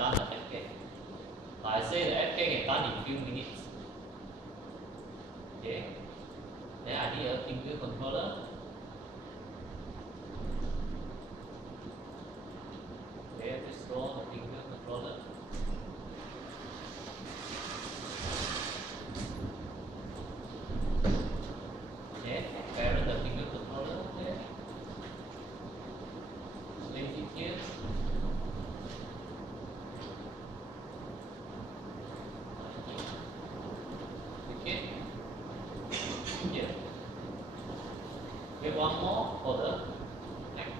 done the FK. Like I say, the FK can done in few minutes. Okay. Then I need a finger controller. Okay, just draw the finger controller. Okay, parent the finger controller there. Place it here. Okay. Here. Okay, one more for the neck.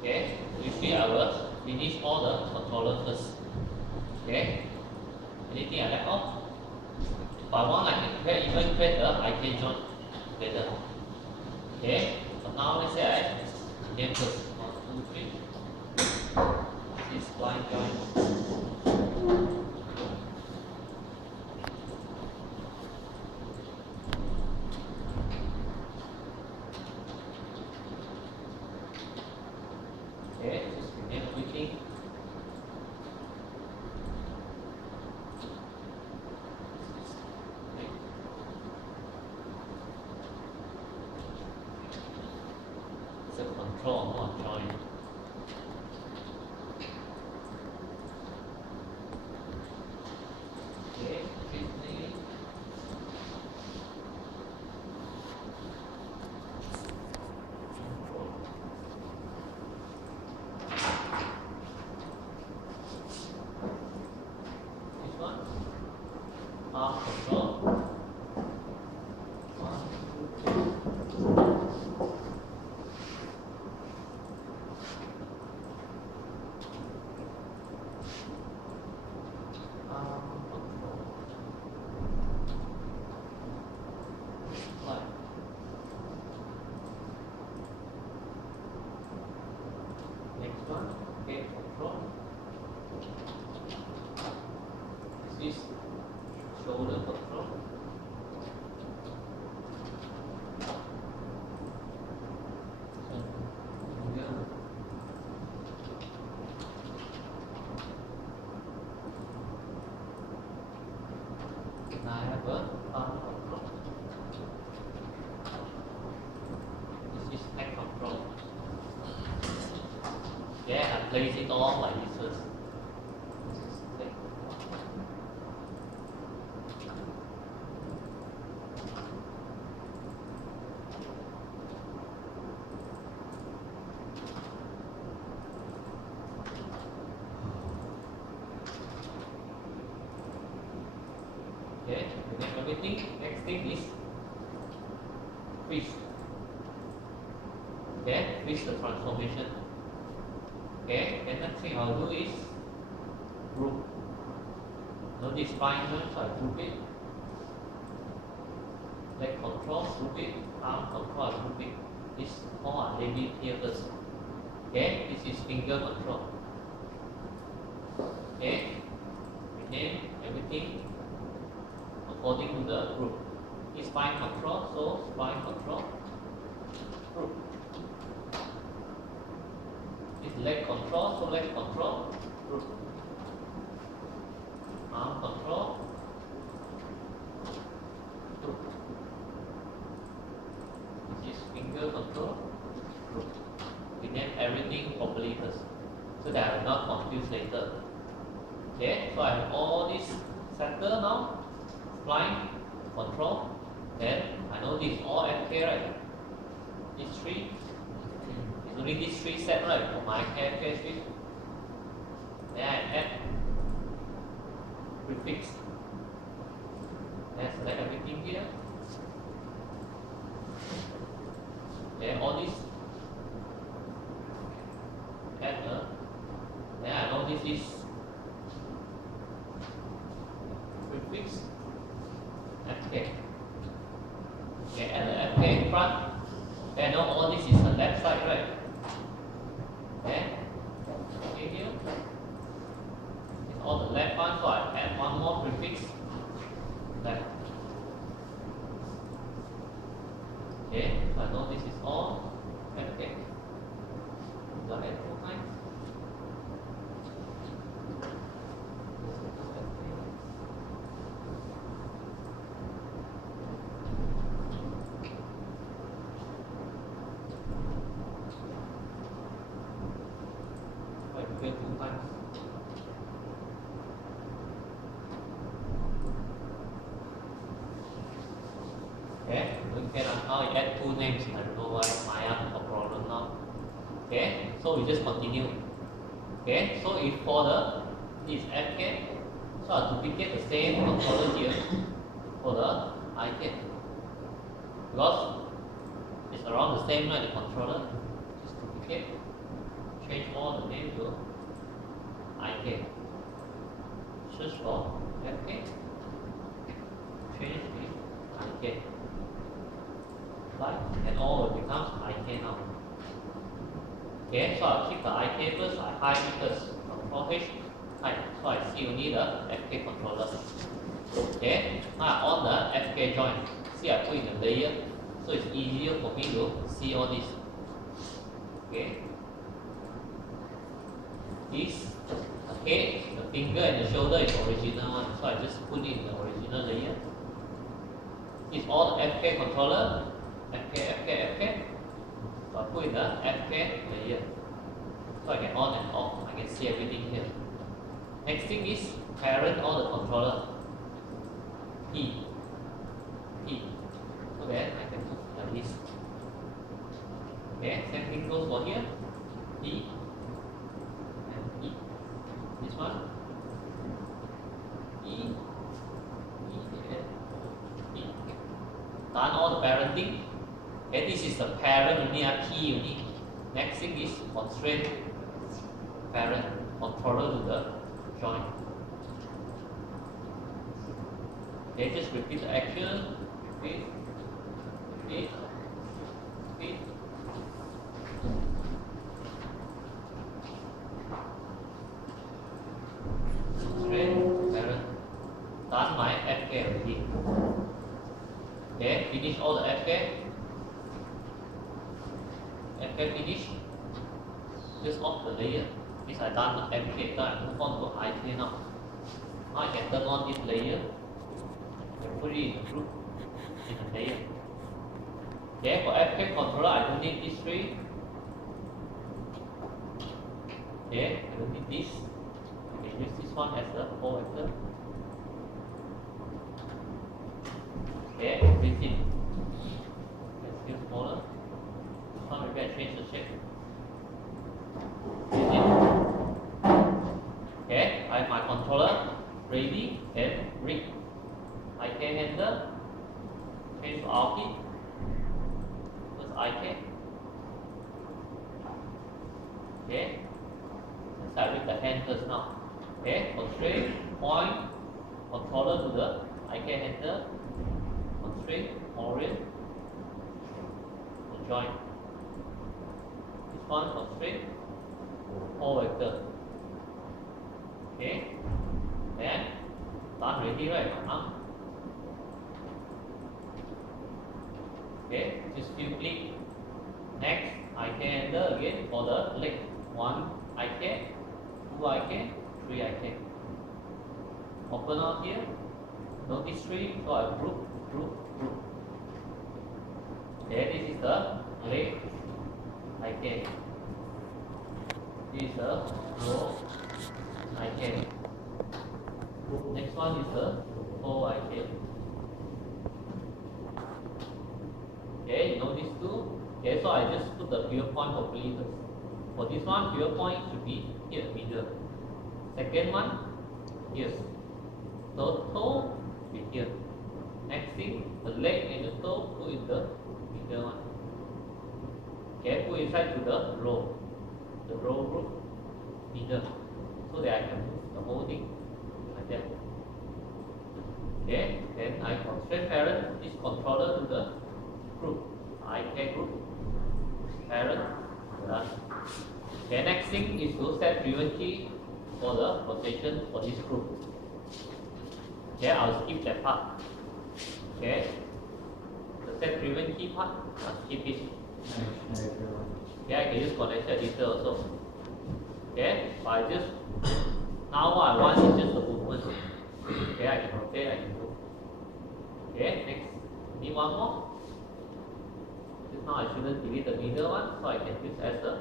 Okay, usually I will finish all the controller first. Okay. Anything I left off? If I want, I can create even create the IK joint later. Okay. So now let's say I name first. 1, 2, 3. This is blind joint. Okay, just rename everything. It's a control, not a joint. Okay, fifthly. This one, arm control. 1, 2, 3. Next one, head control. This is shoulder control. Now I have a arm control. This is neck control. Yeah, I place it all like this first. Okay, then everything. Next thing is twist. Okay, twist the transformation. Okay, then next thing I'll do is group. Notice spine joint, so I group it. Leg control, group it. Arm control, I group it. This all I leave it here first. Okay, this is finger control. Okay, rename everything according to the group. It's spine control, so spine control, group. It's leg control, so leg control, group. Arm control, group. This is finger control, group. We name everything properly first, so that I will not confuse later. Okay, so I have all this settled now. Spline control. Then I know this all FK, right? These three. It's only these three set, right? For my FK three. Then I add prefix. Then select everything here. Then all this add a. Then I know this is prefix. FK. Okay, add the FK in front. Then I know all this is the left side, right? Okay. Okay, here. It's all the left one, so I add one more prefix. Left. Okay, so I know this is all FK. Go ahead, 2 times. here 2 times. Okay, okay, now I add 2 names. I don't know why Maya have a problem now. Okay, so we just continue. Okay, so if for the this FK, so I duplicate the same controller here for the IK. Because it's around the same like the controller. Just duplicate, change all the name to IK. Search for FK, change the IK. Right, and all will becomes IK now. Okay, so I'll keep the IK first, I hide it first. Control H, hide. So I see only the FK controller. Okay, now on the FK join, see I put in the layer, so it's easier for me to see all this. Okay, this the head, the finger and the shoulder is original one, so I just put it in the original layer. It's all the FK controller, FK. So I put in the FK layer, so I can on and off, I can see everything here. Next thing is parent all the controller, P. So then I can put like this. Okay, same thing goes for here, P and E. This one, E and E. Done all the parenting. Okay, this is the parent only, P only. Next thing is constraint parent, controller to the joint. Okay, just repeat the action. Repeat. Constraint parent. Done my FK already. Okay, finish all the FK. FK finish. Just off the layer. This I done the FK, now I move on to IK now. Now I can turn on this layer and put it in the group in the layer. Okay, for FK controller I don't need these 3. Okay, I don't need this. I can use this one as the whole vector. Okay, everything. Let's use smaller. Now maybe I change the shape. Okay, I have my controller ready and read. I can handle, change to RP. First IK. Okay, let's start with the hand first now. Okay, constraint, point, controller to the IK handle, constraint, orient, the joint. This one constraint, whole vector. Okay, then done ready, right? Okay, just few click. Next, IK handle again for the leg. 1 IK, 2 IK, 3 IK. Open out here. Notice 3, so I group. Okay, this is the leg IK. This is the row IK. Next one is the whole IK. Okay, you know these two? Okay, so I just put the pivot point properly first. For this one, pivot point should be here, middle. Second one, here. Third toe, be here. Next thing, the leg and the toe, put in the middle one. Okay, put inside to the row. The row group, middle. So that I can move the whole thing like that. Okay, then I constraint parent this controller to the group, IK group, parent, done. Okay, next thing is to set driven key for the rotation for this group. Okay, I'll skip that part. Okay, the set driven key part, I'll skip it. Okay, I can use connector editor also. Okay, so I just, now what I want is just the movement. Okay, I can rotate, I can move. Okay, next, need one more. Just now I shouldn't delete the middle one, so I can use as the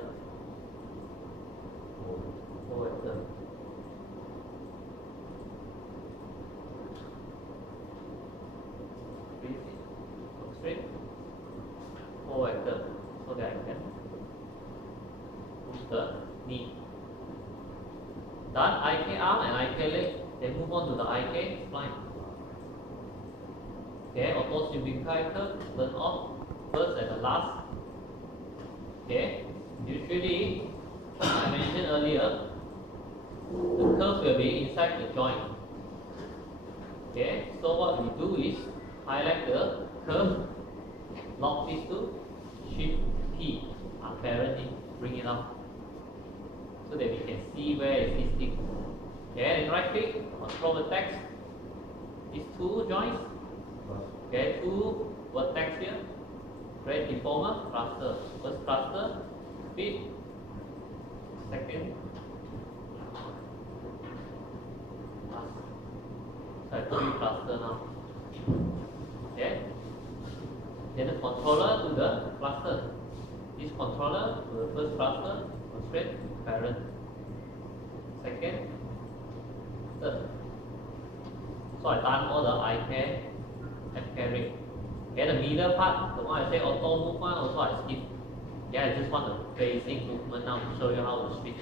knee. Done IK arm and IK leg, then move on to the IK spline. Okay, auto sweeping curve, turn off first and the last. Okay, usually, I mentioned earlier, the curve will be inside the joint. Okay, so what we do is highlight the curve, lock this to Shift P, apparently bring it up so that we can see where is this thing. Okay, and right click, control the text, these two joints. Okay, two vertex here, create deformer, cluster. First cluster, fit, second, so I told you cluster now. Okay, then the controller to the cluster. This controller to the first cluster, constraint, parent. Second, third. So I done all the IK FK rig. Okay, the middle part, the one I say auto move one, also I skip. Yeah, I just want the basic movement now to show you how to switch.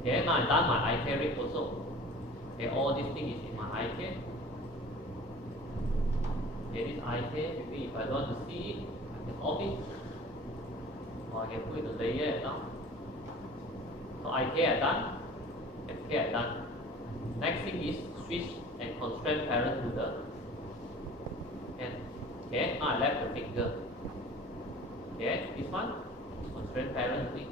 Okay, now I done my IK rig also. Okay, all this thing is in my IK. Okay, this IK, maybe if I don't want to see it, I can off it. Or I can put the layer down. So IK I done, FK I done. Next thing is switch and constraint parent to the hand. Okay, now I left the finger. Okay, this one is constraint parent thing.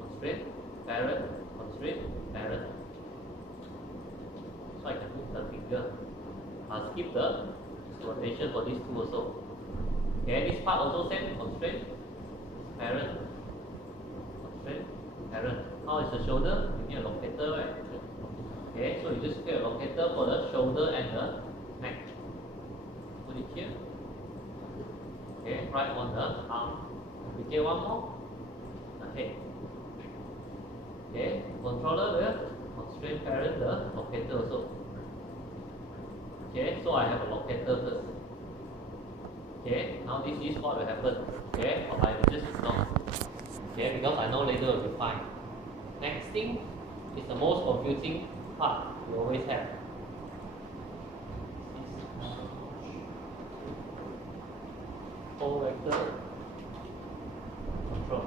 Constraint, parent, constraint, parent. So I can move the finger. I'll skip the rotation for these two also. Okay, this part also same, constraint, parent, constraint, parent. How is the shoulder? You need a locator, right? Okay, so you just get a locator for the shoulder and the neck. Put it here. Okay, right on the arm. We get one more. The head. Okay, controller will constraint parent the locator also. Okay, so I have a locator first. Okay, now this is what will happen. Okay, or I will just ignore. Okay, because I know later will be fine. Next thing is the most confusing part we always have. Pole vector control.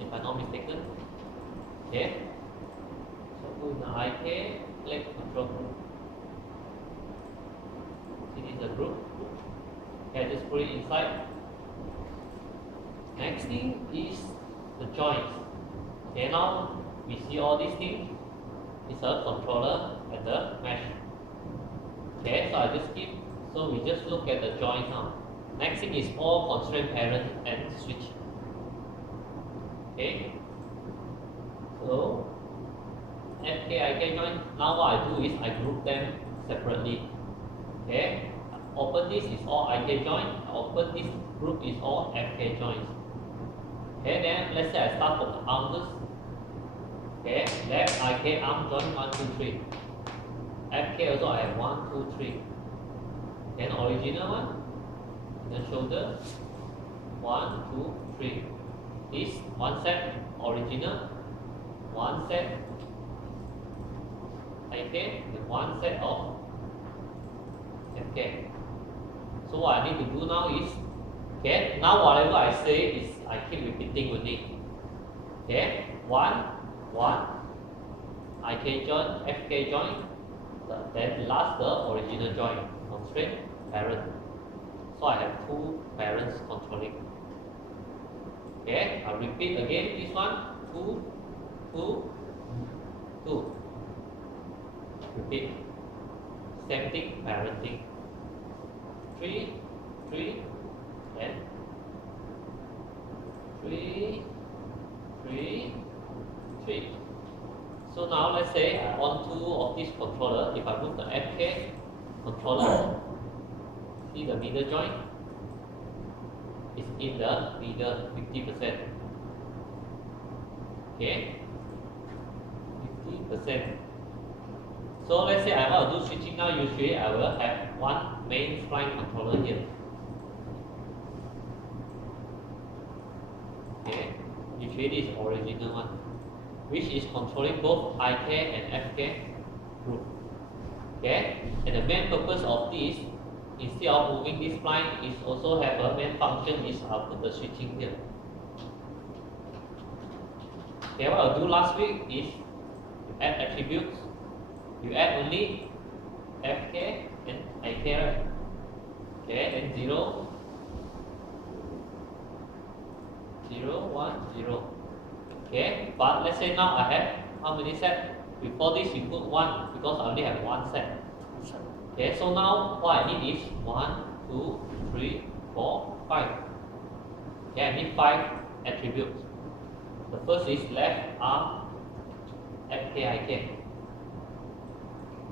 If I'm not mistaken. Okay. So put in the IK leg control group. See this is the group. Okay, just put it inside. Next thing is the joints. Okay, now we see all these things. It's a controller and the mesh. Okay, so I just keep. So we just look at the joints now. Next thing is all constraint parent and switch. Okay. So FK, IK joint. Now what I do is I group them separately. Okay. Open this is all IK joint. Open this group is all FK joints. Okay. Then let's say I start from the arm first. Okay. Left IK arm joint 1, 2, 3. FK also I have 1, 2, 3. Then original one. The shoulder 1, 2, 3. This one set original, one set IK, and one set of FK. So what I need to do now is, okay, now whatever I say is I keep repeating with it. Okay, 1, IK joint, FK joint, then last the original joint, constraint, parent. So I have two parents controlling. Okay, I'll repeat again this one, 2, 2, 2. Repeat. Same thing, parenting. 3, 3, and 3, 3, 3. So now let's say on two of this controller, if I move the FK controller, see the middle joint is in the middle 50%. Okay, 50%. So let's say I want to do switching now. Usually I will have one main spline controller here. Okay, usually this is original one, which is controlling both IK and FK group. Okay, and the main purpose of this, instead of moving this line, is also have a main function is I'll put the switching here. Okay, what I'll do last week is add attributes. You add only FK and IK, right? Okay, then 0, 0, 1, 0. Okay, but let's say now I have how many sets? Before this, you put 1 because I only have one set. Okay, so now what I need is 1, 2, 3, 4, 5. Okay, I need 5 attributes. The first is left arm FKIK.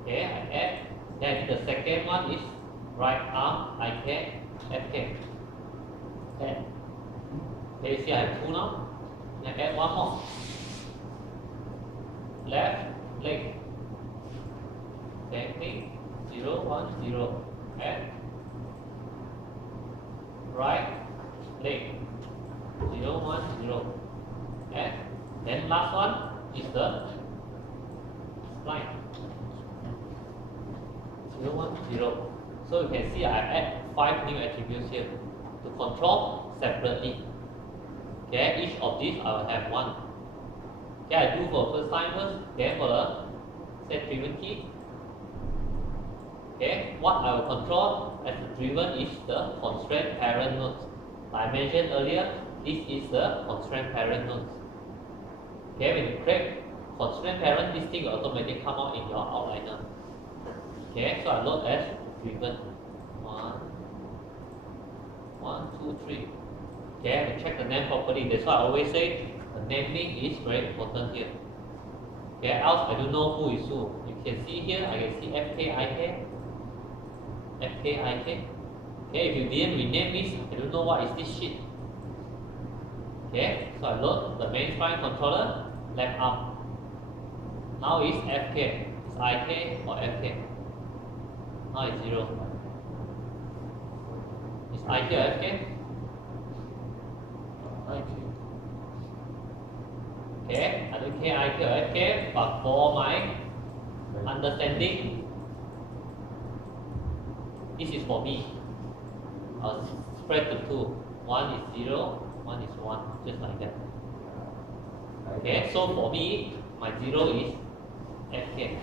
Okay, I add. Then the second one is right arm IK FK. Okay, you see I have 2 now. Then add one more. Left leg. Same thing. 0, 1, 0. Add. Right leg. 0, 1, 0. Add. Then last one is the line. 0, 1, 0. So you can see I add 5 new attributes here to control separately. Okay, each of these I will have 1. Okay, I do for first time first. Okay, for the set driven key. Okay, what I will control as the driven is the constraint parent nodes. Like I mentioned earlier, this is the constraint parent nodes. Okay, when you create constraint parent, this thing will automatically come out in your outliner. Okay, so I load as driven. 1, 1, 2, 3. Okay, I have to check the name properly. That's why I always say the naming is very important here. Okay, else I don't know who is who. You can see here, I can see FKIK. FKIK. Okay, if you didn't rename this, I don't know what is this shit. Okay, so I load the mainframe controller, left arm. Now it's FK. It's IK or FK. Now it's 0. It's IK or FK? IK. Okay, I don't care IK or FK, but for my understanding, this is for me. I'll spread to 2. 1 is 0, 1 is 1, just like that. Okay, so for me, my 0 is FK.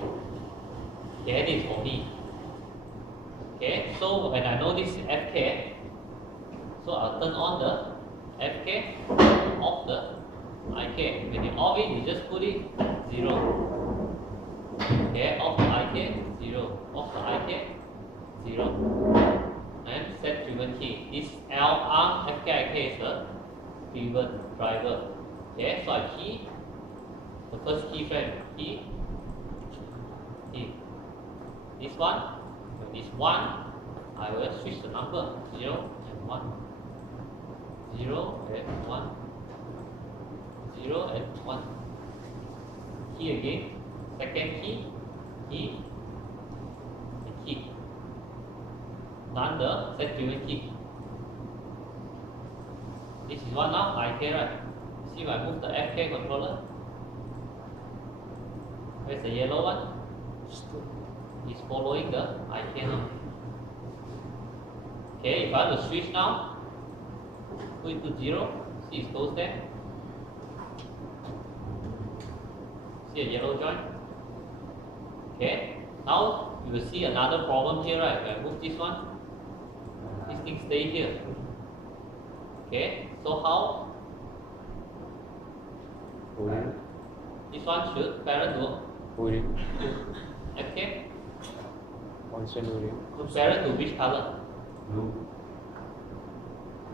Okay, this is for me. Okay, so when I know this is FK, so I'll turn on the FK, off the IK. When you off it, you just put it 0. Okay, off the IK, 0. Off the IK, 0. And set driven key. This L arm FKIK is the driven driver. Okay, so I key the first key frame. Key. This one. When this 1, I will switch the number 0 and 1. 0 and 1. 0 and 1. Key again. Second key. Key. And key. Done the set driven key. This is one now, IK, right? See if I move the FK controller. Where's the yellow one? It's following the IK now. Okay, if I want to switch now, put it to 0, see it goes there. See a yellow joint? Okay, now you will see another problem here, right? If I move this one, this thing stay here. Okay, so how? This one should parent to FK. To parent to which color? Blue.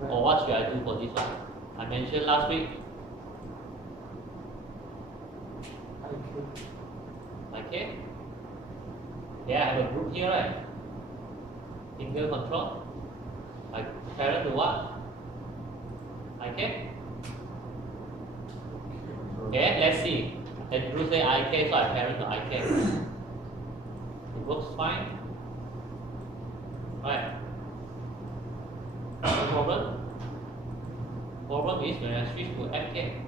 Or what should I do for this one? I mentioned last week. Okay. Yeah, I have a group here, right? Finger control. I parent to what? IK. Okay, let's see. Then Drew say IK, so I parent to IK. It works fine. Right. No problem. Problem is when I switch to FK,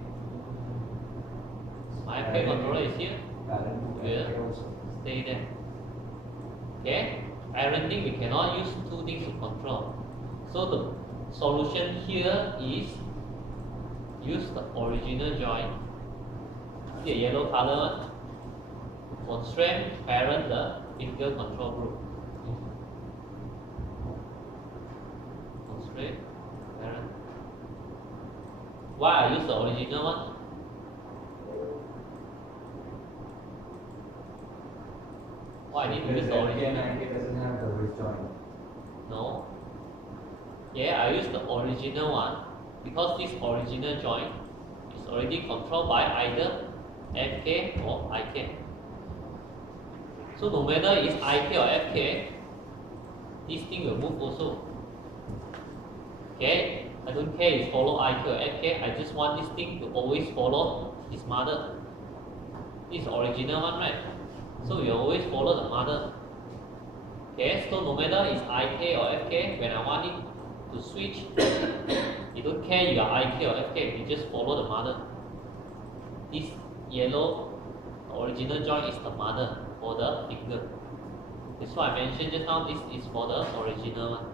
my FK controller is here, will stay there. Okay? Parenting, we cannot use two things to control. So the solution here is use the original joint, the yellow color one, constrain parent the finger control group. Constrain parent. Why I use the original one? Why I need to use the original? It doesn't have the wrist joint. No. Yeah, I use the original one because this original joint is already controlled by either FK or IK. So no matter it's IK or FK, this thing will move also. Okay, I don't care it's follow IK or FK, I just want this thing to always follow its mother. This is original one, right? So you always follow the mother. Okay, so no matter it's IK or FK, when I want it to switch, you don't care you are IK or FK, you just follow the mother. This yellow original joint is the mother for the finger. That's why I mentioned just now, this is for the original one.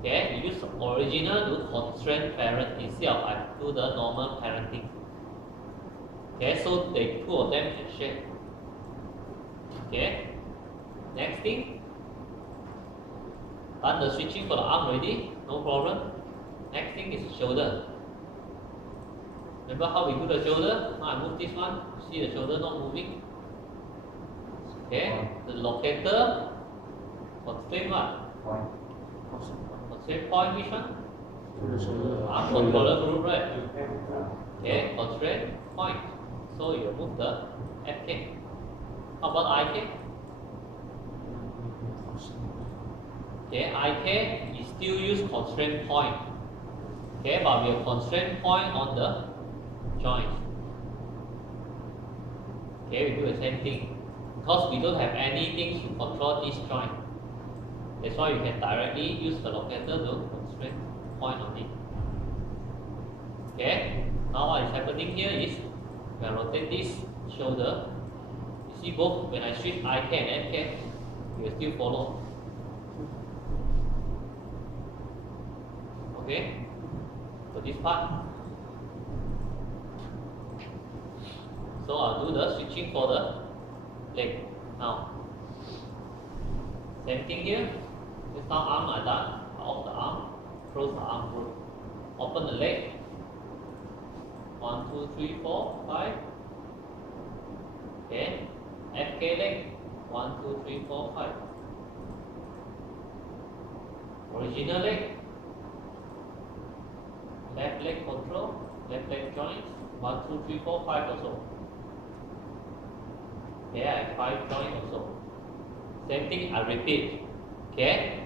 Okay, you use the original to constrain parent instead of I do the normal parenting. Okay, so the two of them can share. Okay, next thing, done the switching for the arm already, no problem. Next thing is the shoulder. Remember how we do the shoulder? Now I move this one, see the shoulder not moving. Okay, the locator, constrain what? Point. Constrain point which one? Arm controller group, right? Okay, constrain point. So you move the FK. How about IK? Okay, IK is still use constraint point. Okay, but we have constraint point on the joint. Okay, we do the same thing. Because we don't have anything to control this joint. That's why you can directly use the locator to constrain point on it. Okay, now what is happening here is when I rotate this shoulder, you see both when I switch IK and FK, you will still follow. Okay, so this part. So I'll do the switching for the leg now. Same thing here. This now arm are done. Off the arm, close the arm group. Open the leg. 1, 2, 3, 4, 5. Okay. FK leg. 1, 2, 3, 4, 5. Original leg. Left leg control. Left leg joints. 1, 2, 3, 4, 5 also. Okay, I have 5 joints also. Same thing, I repeat. Okay?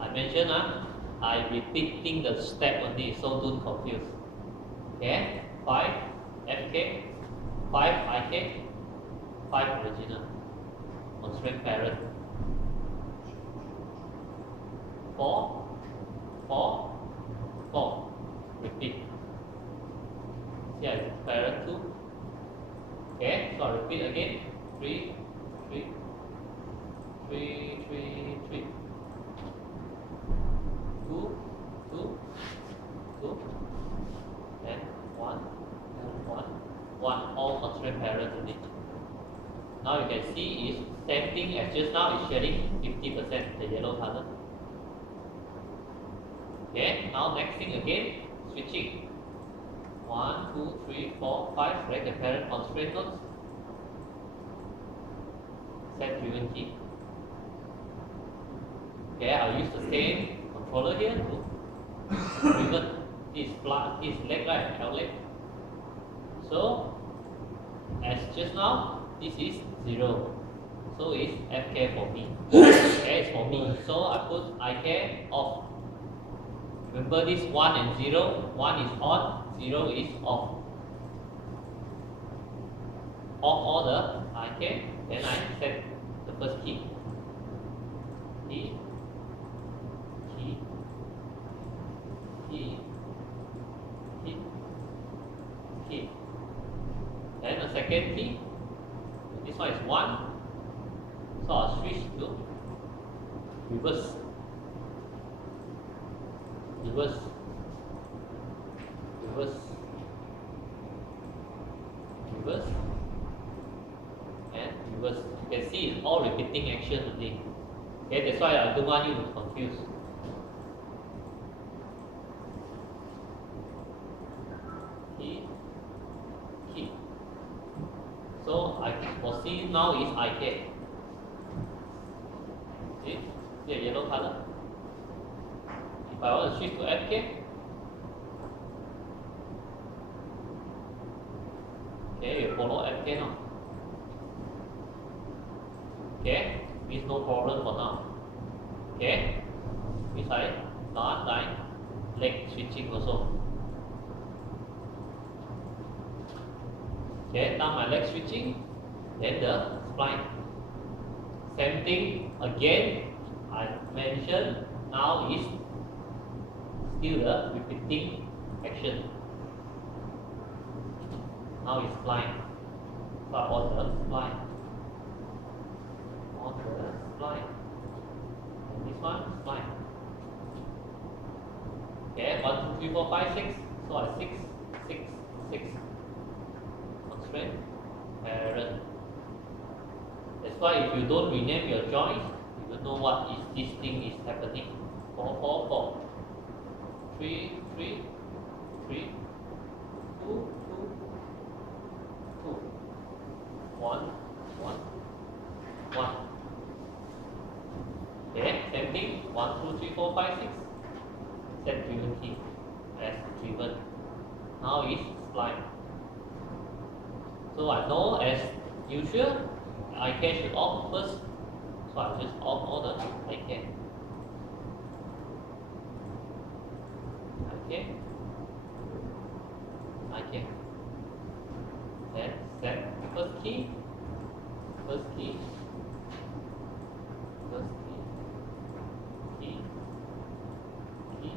I mentioned I repeating the step only, so don't confuse. Okay? 5 FK, 5 IK, 5 original. Constraint parent. 4, 4, 4. Repeat. Here parent 2. Okay, so I repeat again. 3, 3, 3, 3, 3. 2, 2, 2. Then 1, and 1, 1. All constraint parent in it. Now you can see is same thing as just now, is sharing 50%, the yellow color. Okay, now next thing again, switching. 1, 2, 3, 4, 5. Select the parent constraint nodes. Set driven key. Okay, I'll use the same controller here to driven this leg, right? L leg. So as just now, this is 0. So it's FK for me. Okay, it's for me. So I put IK off. Remember this 1 and 0. 1 is on, 0 is off. Off all the IK, then I set the first key. Key, key, key, key, key. Then the second key, this one is 1, so I'll switch to reverse, reverse, reverse, reverse, and reverse. You can see it's all repeating action today. Okay, that's why I don't want you to confuse. Key, key. So I foresee now is IK. See the yellow color. If I want to switch to FK, okay, you follow FK now. Okay, means no problem for now. Okay, means I start line leg switching also. Okay, now my leg switching, then the spline. Same thing again. I mentioned now is still the repeating action. Now it's spline. So on the spline. On the spline. And this one spline. Okay, 1, 2, 3, 4, 5, 6. So I 6, 6, 6. Constraint, parent. That's why if you don't rename your joints, you will know what is this thing is happening. 4, 4, 4. 3, 3, 3, 2, 2, 2, 1, 1, 1. Okay, same thing. 1, 2, 3, 4, 5, 6. Set driven key as driven. Now is spline. So I know as usual, IK should off first. So I just off all the IK. IK. IK. Then set first key. First key. First key. Key. Key.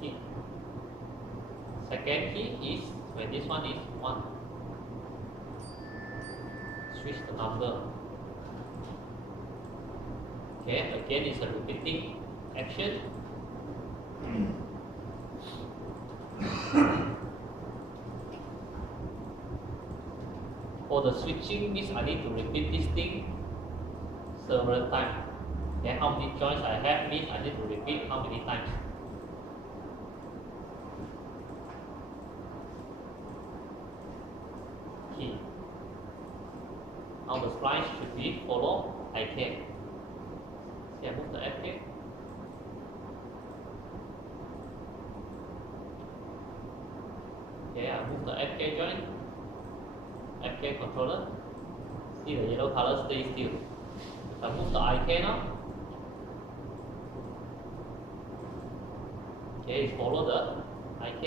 Key. Second key is when this one is 1. Switch the number. Okay, again it's a repeating action. For the switching means I need to repeat this thing several times. Then how many joints I have means I need to repeat how many times. Key. Now the spline should be follow IK. See, I move the FK. Okay, I move the FK joint. FK controller. See the yellow color stays still. If I move the IK now. Okay, it's follow the IK.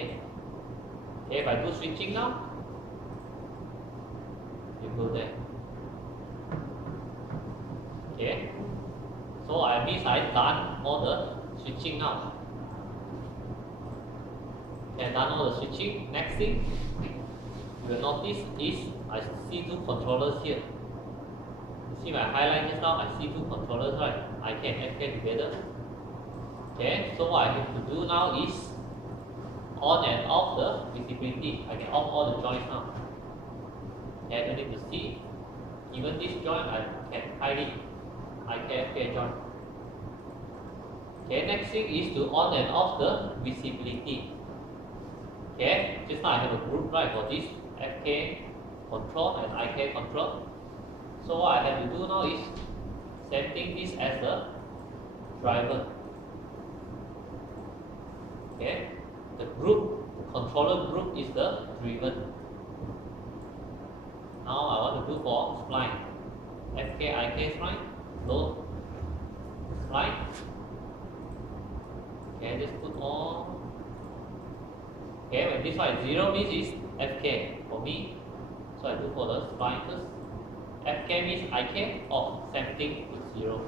Okay, if I do switching now, you go there. Okay, so I means I done all the switching now. Okay, done all the switching. Next thing you will notice is I see 2 controllers here. You see my highlight just now, I see 2 controllers, right? IK and FK together. Okay, so what I have to do now is on and off the visibility. I can off all the joints now. Okay, I don't need to see. Even this joint I can hide it. IK joint. Okay, next thing is to on and off the visibility. Okay, just now I have a group right for this FK control and IK control. So what I have to do now is setting this as the driver. Okay, the group, the controller group is the driven. Now I want to do for spline. FK, IK spline, load spline. Okay, just put on. Okay, when this one is 0 means it's FK for me. So I do for the spline first. FK means IK off, same thing with 0.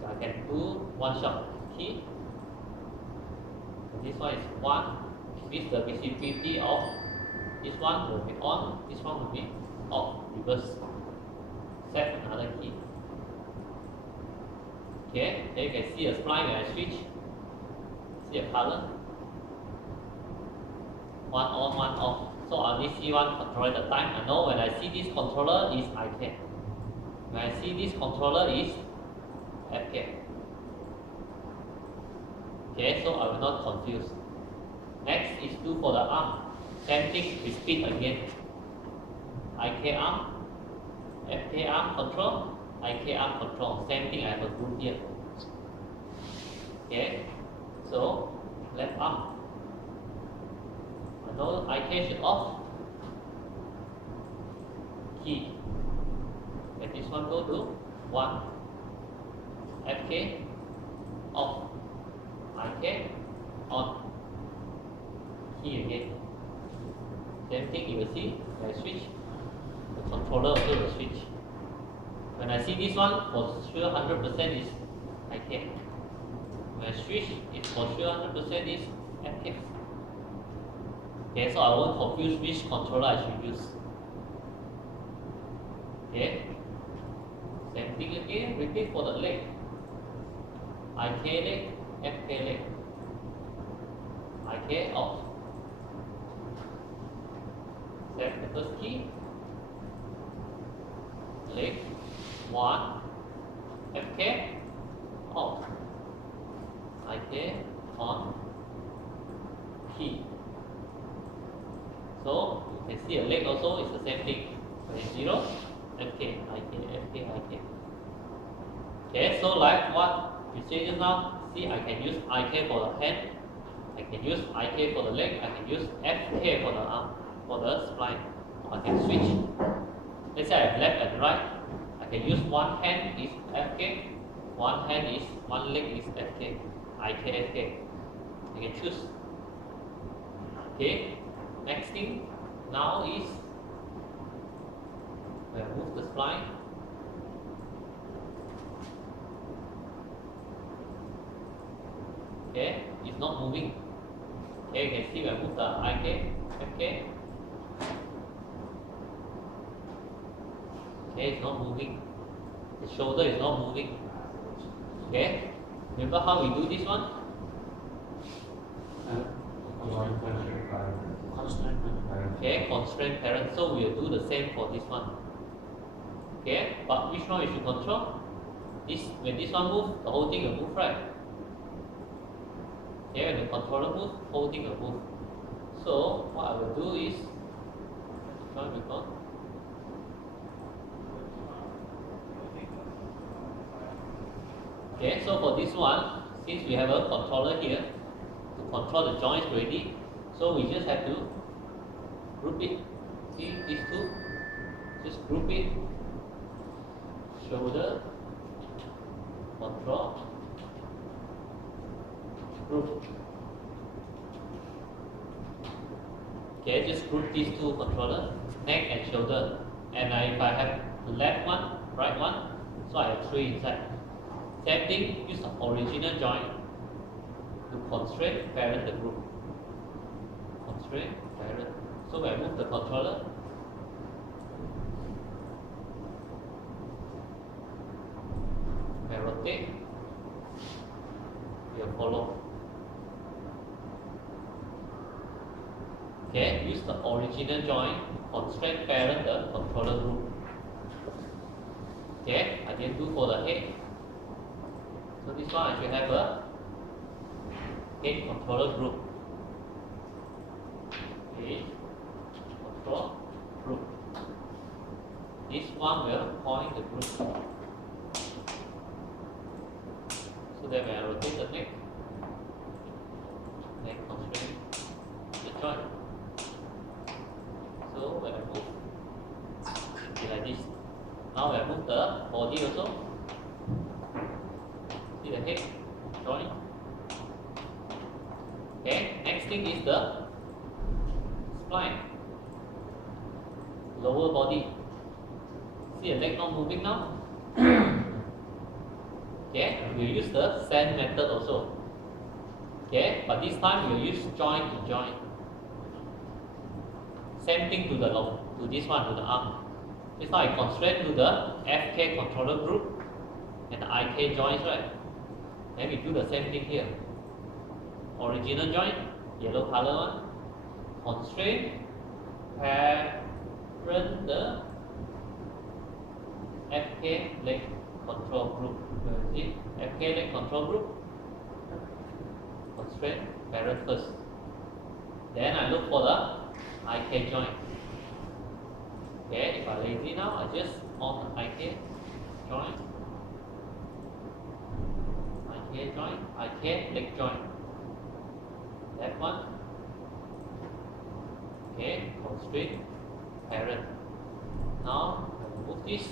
So I can do one shot. Key, this one is 1, means the visibility of this one will be on, this one will be off, reverse. Set another key. Okay, then you can see a spline when I switch. See a color. One on, one off. So I only see one controller at a time. I know when I see this controller is IK. When I see this controller is FK. Okay, so I will not confuse. Next is do for the arm. Same thing, repeat again. IK arm, FK arm control, IK arm control. Same thing, I have a group here. Okay, so left arm. I know IK should off. Key. Let this one go to 1. FK off. IK on. Key again. Same thing you will see when I switch. The controller also will switch. When I see this one, for sure 100% is IK. When I switch, it's for sure 100% is FK. Okay, so I won't confuse which controller I should use. Okay. Same thing again, repeat for the leg. IK leg, FK leg. IK off. Set the first key. Leg 1. FK off. IK on. Key. So you can see a leg also is the same thing. When it's 0, FK, IK, FK, IK. Okay, so like what we said just now, see I can use IK for the hand, I can use IK for the leg, I can use FK for the arm, for the spline. I can switch. Let's say I have left and right, I can use one hand is FK, one leg is FK, IK, FK. I can choose. Okay, next thing now is I move the spline. Okay, it's not moving. Okay, you can see when I move the IK, FK. Okay, it's not moving. The shoulder is not moving. Okay, remember how we do this one? Okay, constraint parent. So we'll do the same for this one. Okay, but which one we should control? This, when this one moves, the whole thing will move, right? Okay, when the controller moves, the whole thing will move. So what I will do is, okay, so for this one, since we have a controller here to control the joints already, so we just have to group it. See these two? Just group it. Shoulder, control, group. Okay, just group these two controllers, neck and shoulder. And if I have the left one, right one, so I have 3 inside. Same thing, use the original joint to constrain, parent the group. Constrain, parent. So when I move the controller, when I rotate, you'll follow. Okay, use the original joint, constrain, parent the controller group. Okay, I didn't do for the head. So this one I should have a head controller group. Head control group. This one will point the group. So then when I rotate the neck constrain the joint. So when I move, it will be like this. Now when I move the body also, see the head joint. Okay, next thing is the spline, lower body. See the leg not moving now? Okay, we use the sand method also. Okay, but this time you use join to join. Same thing to the to this one, to the arm. This time I constrain to the FK controller group and the IK joins, right? Then we do the same thing here. Original join, yellow color one. Constrain, parent the FK leg control group. Where is it? FK leg control group. Constrain, parent first. Then I look for the IK join. Okay, if I lazy now, I just on IK join. IK join, IK leg join. That one. Okay, constraint, parent. Now I remove this.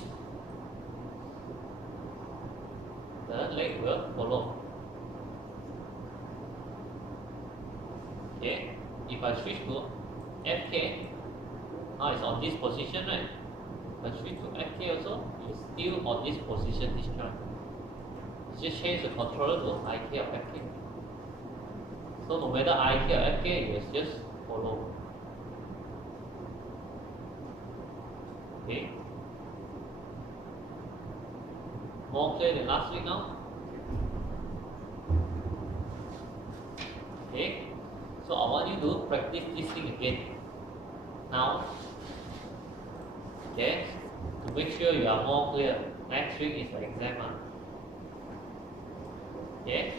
The leg will follow. Okay, if I switch to FK, now it's on this position, right? If I switch to FK also, it's still on this position, this joint. Just change the controller to IK or FK. So no matter IK or FK, you just follow. Okay. More clear than last week now? Okay. So I want you to practice this thing again. Now, okay, to make sure you are more clear. Next week is the exam. Okay.